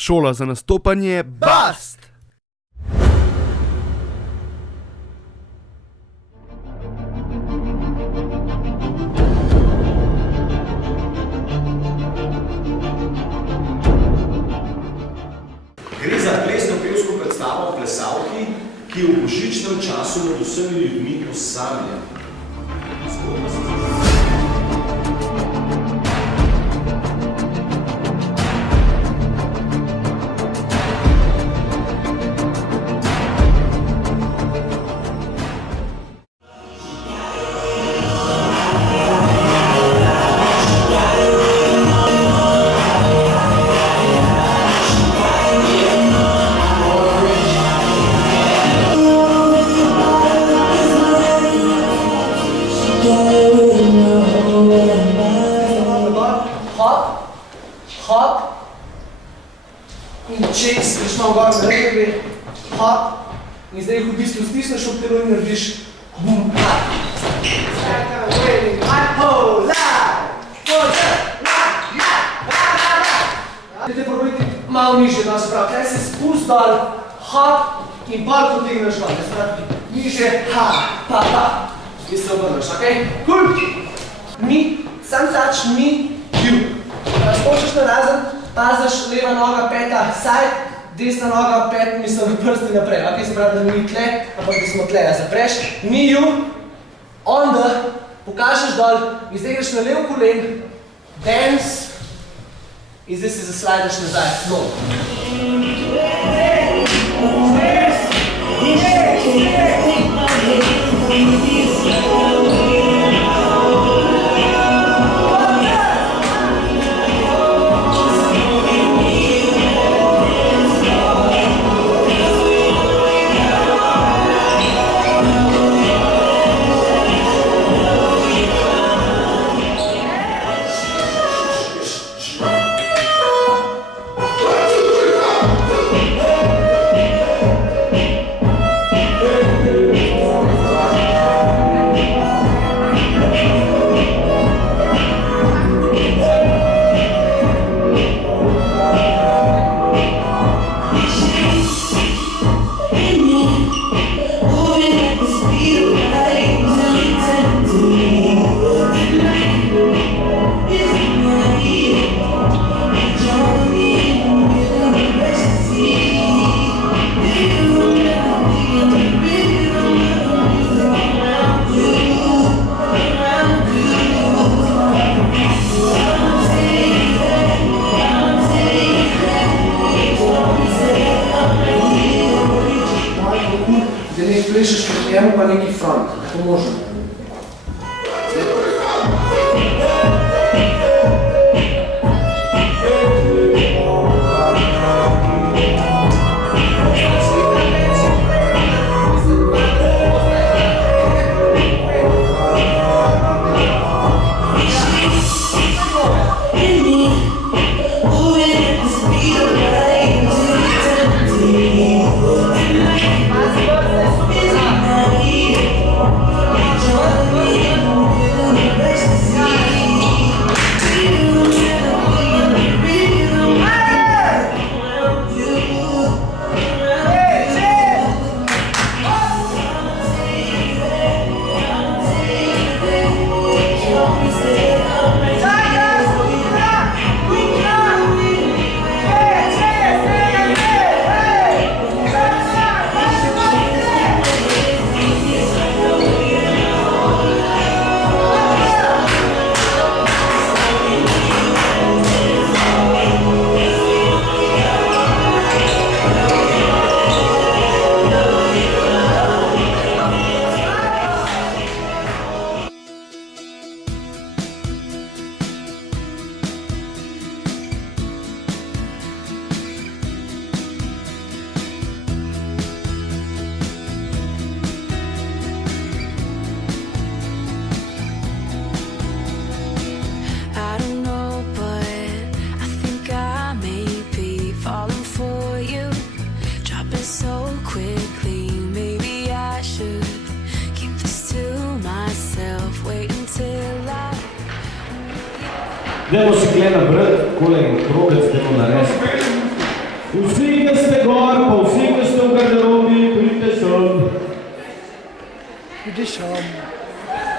Šola za nastopanje BAST! Gre za plesno-pevsko predstavo o plesalki, ki je v božičnem času med vsemi ljudmi osamljena. Zgodba se hop in čez, greš malo gor na rekevi, hop in zdaj v bistvu stisneš ob telo in narediš bum, hop. Dajte probajte malo nižje, da se pravi, kaj se spust dol, hop in pol potegneš dol, se pravi, nižje, ha, pa, in se obrneš, okej? Cool! Mi, sam tač, mi, you. Skočiš na razen, paziš leva noga, peta, side, desna noga, pet, mislim, prsti naprej. Ok, se pravi, da ni tle, ampak da smo tle, zapreš. Mi, you, on the, pokažeš dol, in zdaj greš na lev kolen, dance, in zdaj se zaslajdaš nazaj, no. Plešeš pri njemu pa neki front, to možno. Dajmo si kle nabrati, kole in krogec, dajmo narediti. Vsi, ki ste gor, pa vsi, ki ste v garderobi, pridite sem.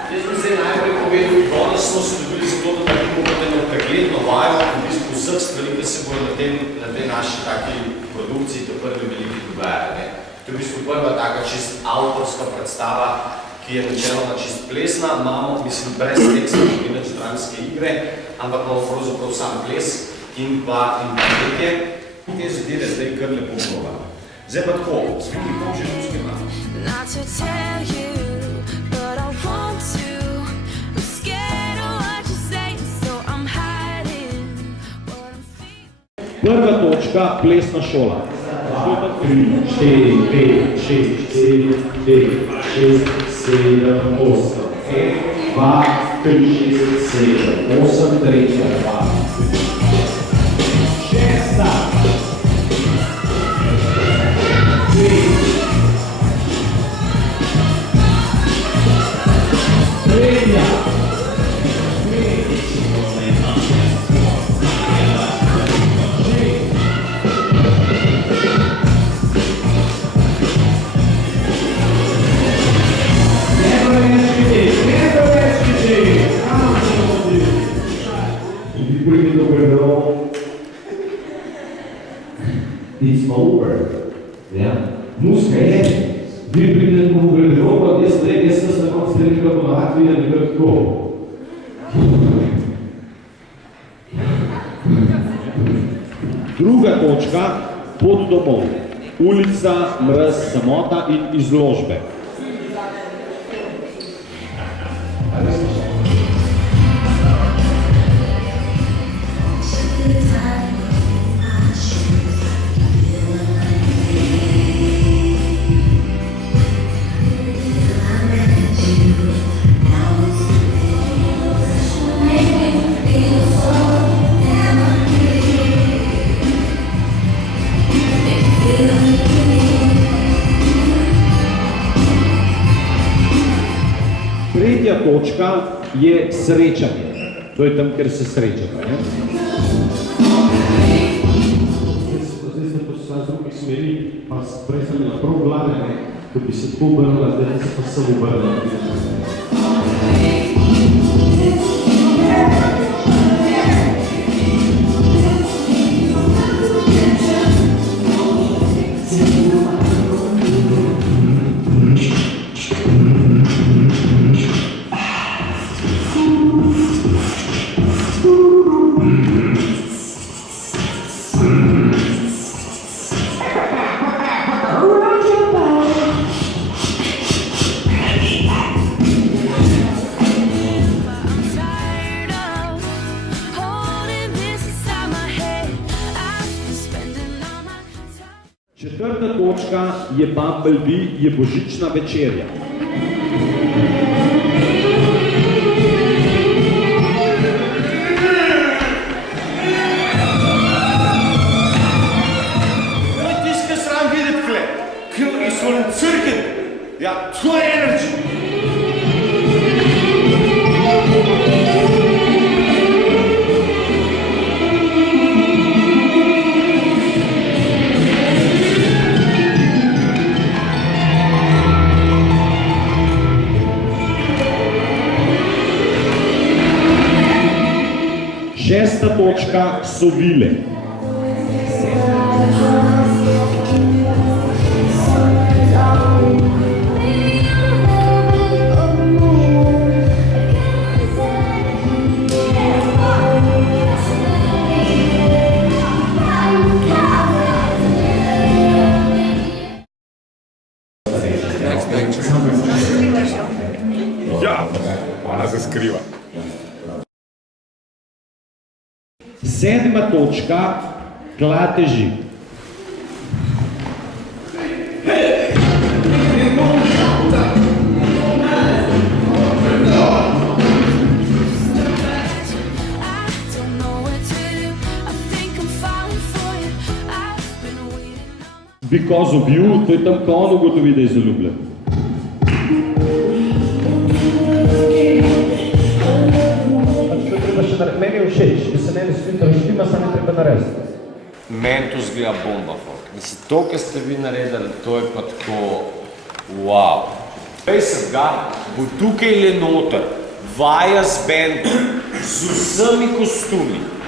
Jaz bi zdaj najprej povedal, danes smo se dobili zato, da naredimo eno pregledno vajo v bistvu vseh stvari, ki se bodo na tej naši taki produkciji, to prvi veliki dogajali. To je v bistvu prva taka čist avtorska predstava, ki je načeloma čist plesna, imamo, mislim, brez teksta, tudi več dramske igre, ampak imamo pravzaprav sam ples in pa petje. Te zadeve zdaj kar lepo probamo. Zdaj pa tako, svojih moče ruske imamo. Prva točka, plesna šola. 3, 4, 5, 6, 7, 9, 6, 7, 8. 2, 3, 6, 7, 8, 3, 2. Šesta. 3. Tretja. It's over. Ja. Muska je. Vi pridete v garderobo, jaz sem na koncu rekla, bo na videli kako. Druga točka, pot domov. Ulica, mraz, samota in izložbe. Tretja točka je srečanje. To je tam, kjer se srečate. Zdaj sem počela z drugih smeri, pa prej sem imela prav glave, ko bi se tako obrnila, zdaj se pa sem obrnila. Četrta točka je Bumblebee, je božična večerja. To je tisto, kar sram videti tle. Kaj so nam crkve. Ja, to je energy. Šesta točka so vile. Ja, ona se skriva. Sedma točka, klateži. Because of you, to je tam, ko on ugotovi, da je zaljubljen. Meni je všeč, če se meni svita, štima se ne treba narediti. meni to zgleda bomba, folk. Mislim, to, kar ste vi naredili, to je pa tako, wow. 20. bo tukaj le noter, vaja z bendom, z vsemi kostumi.